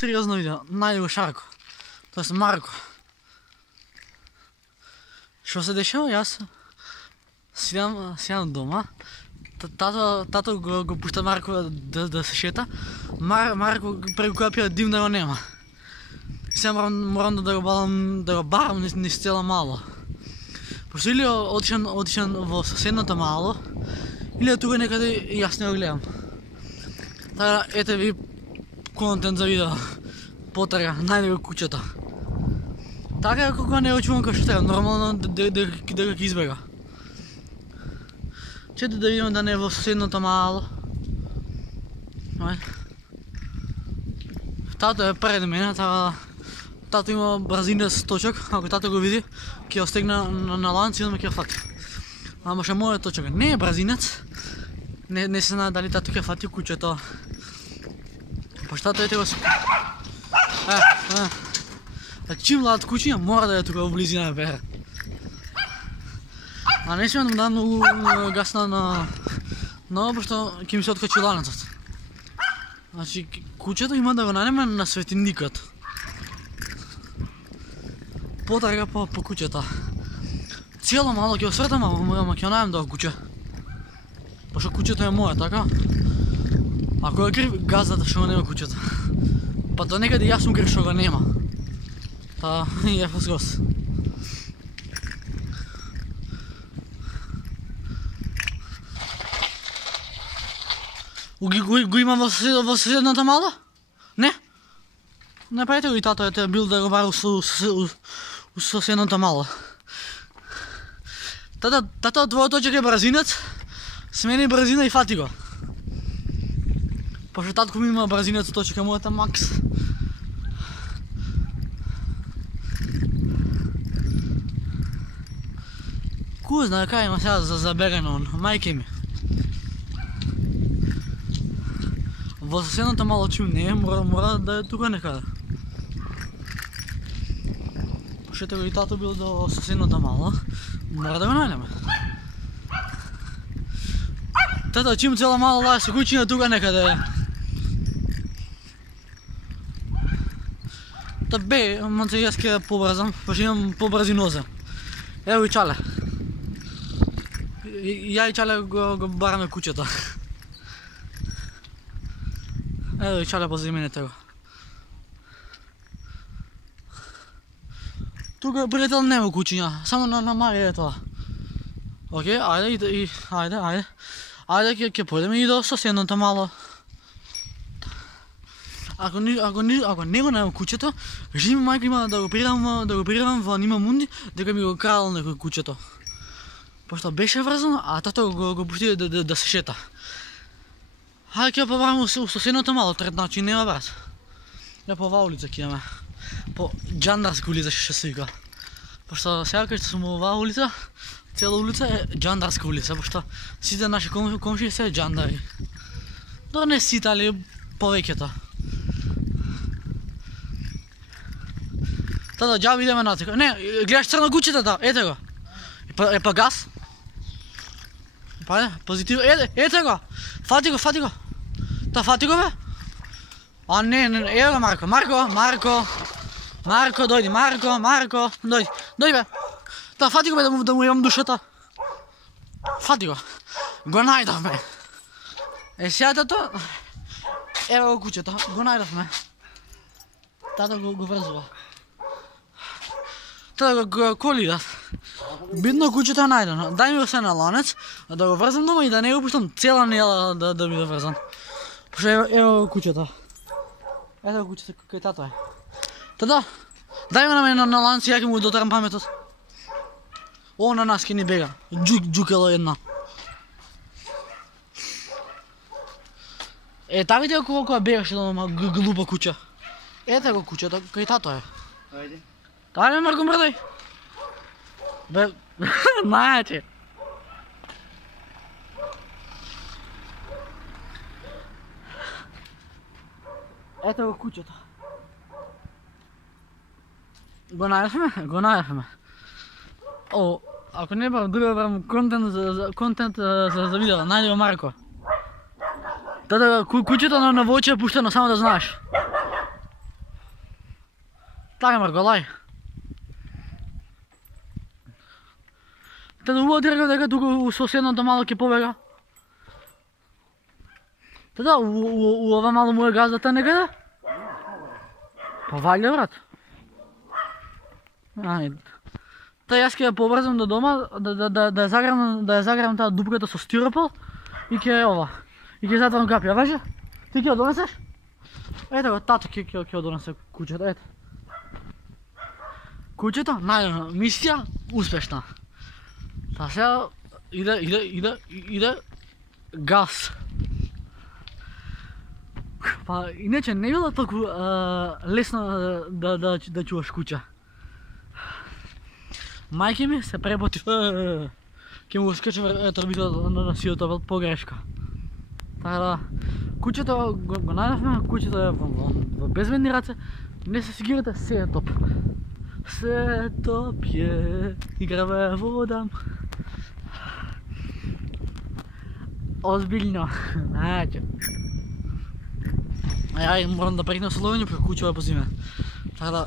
мистериозно видео. Најде го Шарко. Тоест Марко. Што се дешава? Јас сидам дома. Тато го пушта Марко да се шета. Марко преку која пија дим да го нема. И сега морам да го барам низ цела мало. Пошто или отишан во соседното мало, или тука некаде и јас не го гледам. Така, ете ви контент за видео. Потрага, најде го куќето. Така кога не го чувам како што треба, нормално да го избега. Чете да видим да не е во соседното мало. Тато е пред мене, така тато има бразинец точок, ако тато го види, ќе остегна на ланц и ќе фати. Ама ше мојот точок не е бразинец, не се знае дали тато ќе фати куќето. Пошто тато ете го чим млад куќиња мора да е тука во близина бера. А не смеам да му дам многу гасна на пошто ќе ми се откачи ланецот. Значи куќето има да го најдеме на светиндикот. Потрага по куќето. Цело мало ќе освртам, ама ќе најдам да го куќе. Пошто куќето е моје, така? Ако е крив газдата што го нема куќето. Па до некаде јас сум крив што го нема. Та е фосгос. Го има во соседната мала? Не? Не правите го и тато ете бил да го бара у соседната мала. Тато твојот точек е бразинец, смени бразина и фати го. Пошто татко ми има бразинец точек, а мојата Макс. Кој знае кај има сега за бегање он, мајке ми. Во соседното мало чим не е, мора да е тука некаде. Пошто ете го и тато бил до соседното мало, мора да го најдеме. Тато чим цела мало лаја се куќиња тука некаде е. Та бе, манце јас ќе побрзам, пошто имам побрзи нозе. Ево и Чале. Ја и Чале го бараме куќето. Ево и Чале позаименете го. Тука пријател нема куќиња, само на Марија е тоа. Океј, ајде ќе појдеме и до соседното мало. Ако не го најдам куќето, кажи ми мајка има да го прирам во Анима Мунди дека ми го крадел некој куќето. Пошто беше врзано, а тато го пушти да се шета. Хајде ќе побараме у соседното мало, трет начин нема брат. Ја по оваа улица ќе идеме. По Џандарска улица што се вика. Пошто сега кај што сум оваа улица, цела улица е Џандарска улица, пошто сите наши комши се џандари. Дор не сите, али повеќето. Тата, џаби идеме натака. Не, гледаш црно куќето, ете го. Е па газ. Па позитивно, ете го. Фати го. Та фати го бе. А не, ево го Марко, дојди, Марко, дојди бе. Та фати го бе да му имам душата. Фати го. Го најдовме. Е сега тато, ево го куќето, го најдовме. Тато го врзува. Тато го колидат. Бидно куќето е најдено. Дај ми го се на ланец, да го врзам дома и да не го пуштам цела недела да биде врзан. Пошто ево куќето. Ето го куќето кај тато е. Тато, дај го на мене на ланец и ја ќе му дотерам паметот. О, на нас ке ни бега. Џукело една. Та видео колко бегаше дома глупа куќа. Ете го куќето кај тато е. Ајде. Ајде Марко мрдај. Бе, најаче. Ето го куќето. Го најдовме. О, ако не барам да барам контент за видео, најде го Марко. Тата куќето на воќе е пуштено, само да знаеш. Така Марголај. Та да убаво ти рекам дека тука у соседното мало ќе побега. Та да, у ова мало му е газдата некаде? Па ваља брат. Та јас ќе ја побрзам до дома, да ја заграм таа дупката со стиропол и ќе ова. И ќе затварам капија, важи? Ти ќе ја донесеш? Ето го, тато ќе ја донесе куќето, ето. Куќето, мисија успешна. Та сега иде газ. Па иначе не било толку лесно да чуваш куќа. Мајке ми се преботи, ќе му скаче ретробитот на сиото погрешка. Така да, куќето го најдовме, куќето е во безбедни раце, не се сигирате, се е топ. Се е топ е, играве вода. Озбилно, најаќе. Ај, морам да прекнем со ловење, преку куќето е по зиме. Така да,